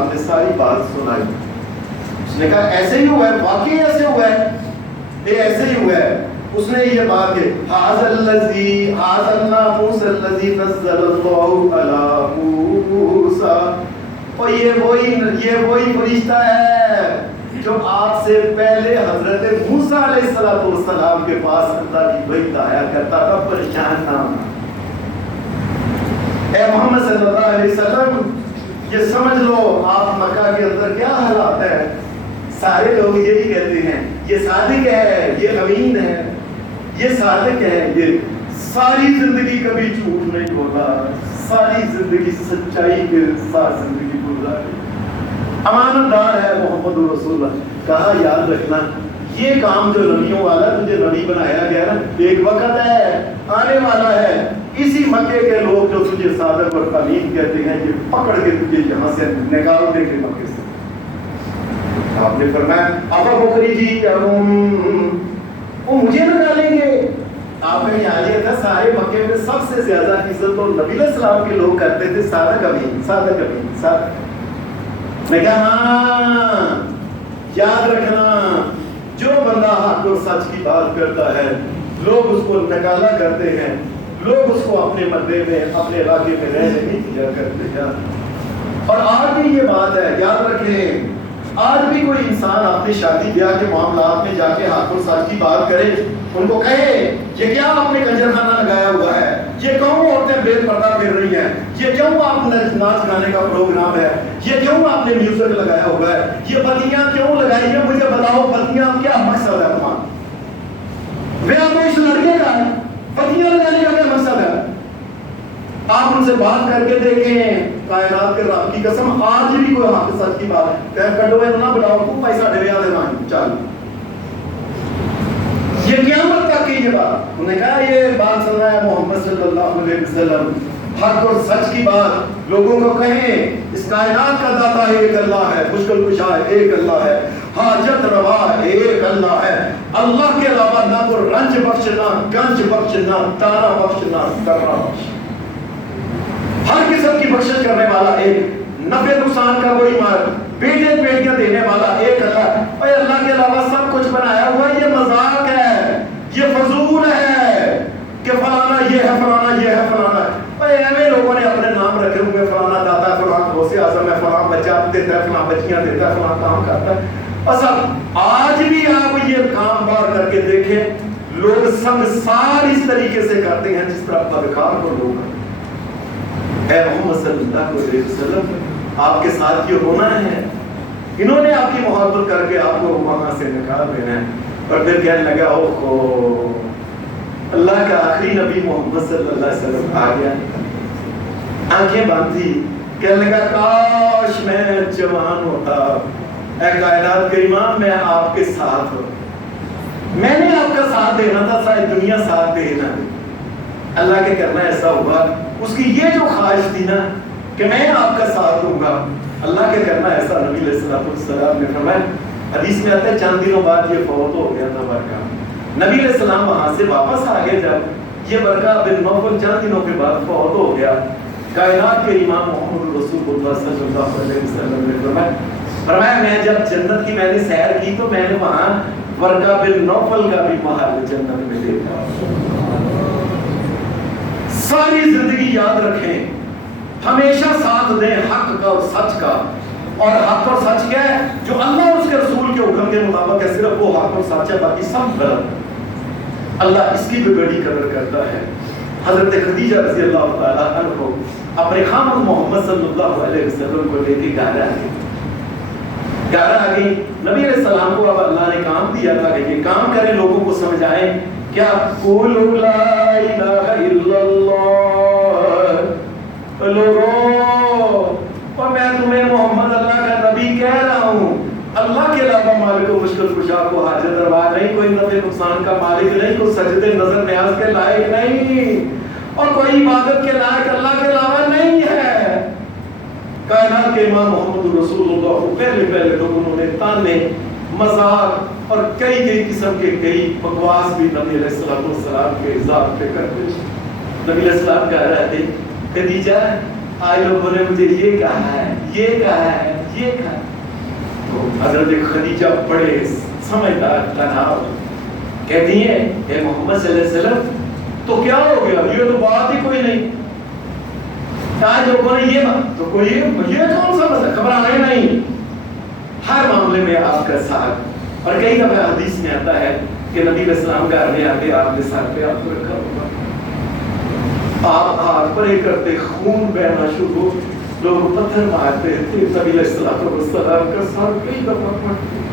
آپ نے ساری بات سنائی. اس نے کہا ایسے ہی ہوا ہے, واقعی ایسے ہوا ہے, یہ ایسے ہی ہوا ہے. اس نے یہ بات کہ ھذا الناموس الذی نزل اللہ علی موسیٰ, اور یہ وہی فرشتہ ہے جو آپ سے پہلے حضرت موسیٰ علیہ السلام کے پاس اللہ کی وحی آیا کرتا تھا. پریشان نہ ہونا اے محمد صلی اللہ علیہ وسلم, یہ سمجھ لو آپ مکہ کے اندر کیا حالات ہے. سارے لوگ یہی کہتے ہیں یہ صادق ہے, یہ امین ہے, یہ صادق ہے, یہ ساری زندگی کبھی جھوٹ نہیں بولا, ساری زندگی سچائی کے ساتھ زندگی گزاری, امانت دار ہے محمد رسول اللہ. کہا یاد رکھنا یہ کام جو نبیوں والا تجھے نبی بنایا گیا نا, ایک وقت ہے آنے والا ہے, اسی مکے کے لوگ جو تجھے صادق اور امین کہتے ہیں یہ پکڑ کے تجھے یہاں سے نکال دیں گے مکے سے. آپ نے فرمایا ابا بکری جی کیا وہ مجھے نکالیں گے. آپ نے یاد لیا تھا سارے مکے میں سب سے زیادہ عزت تو نبی علیہ السلام کے لوگ کرتے تھے صادق امین, صادق امین, صادق. میں کہا ہاں یاد رکھنا جو بندہ حق اور سچ کی بات کرتا ہے لوگ اس کو نکالا کرتے ہیں, لوگ اس کو اپنے محلے میں اپنے علاقے میں رہنے نہیں دیا کرتے ہیں. اور آج بھی یہ بات ہے یاد رکھیں, آج بھی کوئی انسان اپنی شادی بیاہ کے معاملات میں جا کے حق اور سچ کی بات کرے, ان کو کہے یہ کیا آپ نے کنجر خانہ لگایا ہوا ہے, یہ کیوں عورتیں بے پردہ پھر رہی ہیں, یہ کیوں آپ نے ناچ گانے کا پروگرام ہے, یہ کیوں آپ نے میوزک لگایا ہوا ہے, یہ بتیاں کیوں لگائی ہیں, مجھے بتاؤ بتیاں کیا مقصد ہے تمہارا. بیاہ تو اس لڑکے کا ہے, بتیاں لگانے کا کیا مقصد ہے. آپ ان سے بات کر کے دیکھیں کائنات کے رب کی قسم آج بھی کوئی حق سچ کی بات ہے کڈو نہ بڑھاؤ تو پیسہ دے دے مان چل یہ قیامت تک کی یہ بات. انہوں نے کہا یہ بات سن رہا ہے محمد صلی اللہ علیہ وسلم, حق اور سچ کی بات لوگوں کو کہیں. اس کائنات کا داتا ایک اللہ ہے, مشکل کشا ایک اللہ ہے, حاجت روا ایک اللہ ہے. اللہ کے علاوہ نہ تو رنج بخشنا, گنج بخشنا, تانا بخشنا, کرنا بخشنا, ہر قسم کی بخشش کرنے والا ایک, نفع نقصان کا کوئی مال, بیٹے بیٹیاں دینے والا ایک اللہ. اور اللہ کے علاوہ سب کچھ بنایا ہوا ہے, یہ مذاق ہے, یہ فضول ہے کہ فلانا یہ ہے, فلانا یہ ہے, فلانا ہے. ایویں لوگوں نے اپنے نام رکھے ہوئے, فلانا دادا ہے, فلانا غوث اعظم ہے, فلانا بچہ دیتا ہے, فلانا بچیاں دیتا ہے, فلانا کام کرتا ہے. اصل آج بھی آپ یہ کام بار کر کے دیکھیں لوگ سنگسار اس طریقے سے کرتے ہیں جس طرح بدکار کو لوگ. اے محمد صلی اللہ علیہ وسلم آپ کے ساتھ یہ ہونا ہے. انہوں نے آپ کی محبت کر کے آپ کو وہاں سے نکال دینا ہے. اور پھر کہنے لگا اوہ اللہ کا آخری نبی محمد صلی اللہ علیہ وسلم آ گیا. آنکھیں بند تھی, کہنے لگا کاش میں جوان ہوتا. اے کائنات کے امام میں آپ کے ساتھ ہوں, میں نے آپ کا ساتھ دینا تھا, ساری دنیا ساتھ دینا. اللہ کے کرنا ایسا ہوا, اس کی یہ جو خواہش تھی نا کہ میں آپ کا ساتھ دوں گا, اللہ کے کرنا ایسا. نبی علیہ السلام نے فرمایا, حدیث میں آتا ہے چند دنوں بعد یہ فوت ہو گیا تھا برکہ. نبی علیہ السلام وہاں سے واپس آ گئے, جب یہ برکہ بن نوفل چند دنوں کے بعد فوت ہو گیا. کائنات کے امام محمد رسول اللہ صلی اللہ علیہ وسلم نے فرمایا میں جب جنت کی میں نے سیر کی تو میں نے وہاں برکہ بن نوفل کا بھی محل جنت میں دیکھا. ساری زندگی یاد رکھیں, ہمیشہ ساتھ دیں حق کا اور سچ کا. اور حق اور سچ کیا ہے, جو اللہ اور اس کے رسول کے حکم کے مطابق ہے, صرف وہ حق اور سچ ہے, باقی سب غلط. اللہ اس کی بھی بڑی قدر کرتا ہے. حضرت خدیجہ رضی اللہ تعالیٰ عنہ کو اپنے خامد محمد صلی اللہ علیہ وسلم کو لے کے گھر آ گئی. نبی علیہ السلام کو اب اللہ نے کام دیا تھا کہ یہ کام کریں, لوگوں کو سمجھائیں کیا قولوا لا الہ الا اللہ. لوگوں اور میں تمہیں محمد اللہ کا نبی کہہ رہا ہوں, اللہ کے علاوہ مالک و مشکل کشا کو حاجت روا نہیں, کوئی نفع نقصان کا مالک نہیں, کوئی سجدے نظر نیاز کے لائق نہیں, اور کوئی عبادت کے لائق اللہ کے علاوہ نہیں ہے. کائنات کے امام محمد رسول اللہ کو پہلے لوگ انہوں نے تانے, مذاق اور کئی قسم کے کئی بکواس بھی نبی علیہ السلام کے ذات پہ کرتے. نبی علیہ السلام کہہ رہے تھے خدیجہ آج لوگوں نے مجھے یہ کہا ہے, یہ کہا ہے یہ کہا. تو حضرت خدیجہ بڑے سمجھدار تنہا کہتی ہیں اے محمد صلی اللہ علیہ وسلم تو کیا ہو گیا, یہ تو بات ہی کوئی نہیں. آج لوگوں نے یہ تو کوئی یہ کون سا مسئلہ, گھبرانا ہی نہیں, ہر معاملے میں آپ کا ساتھ. اور کئی دفعہ حدیث میں آتا ہے کہ نبی علیہ السلام گھر میں آتے آپ کے ساتھ پہ آپ کو رکھا ہوگا, آپ ہاتھ پرے کرتے خون بہنا شروع, لوگ پتھر مارتے تھے, نبی علیہ السلام کا سر کئی دفعہ پڑھتے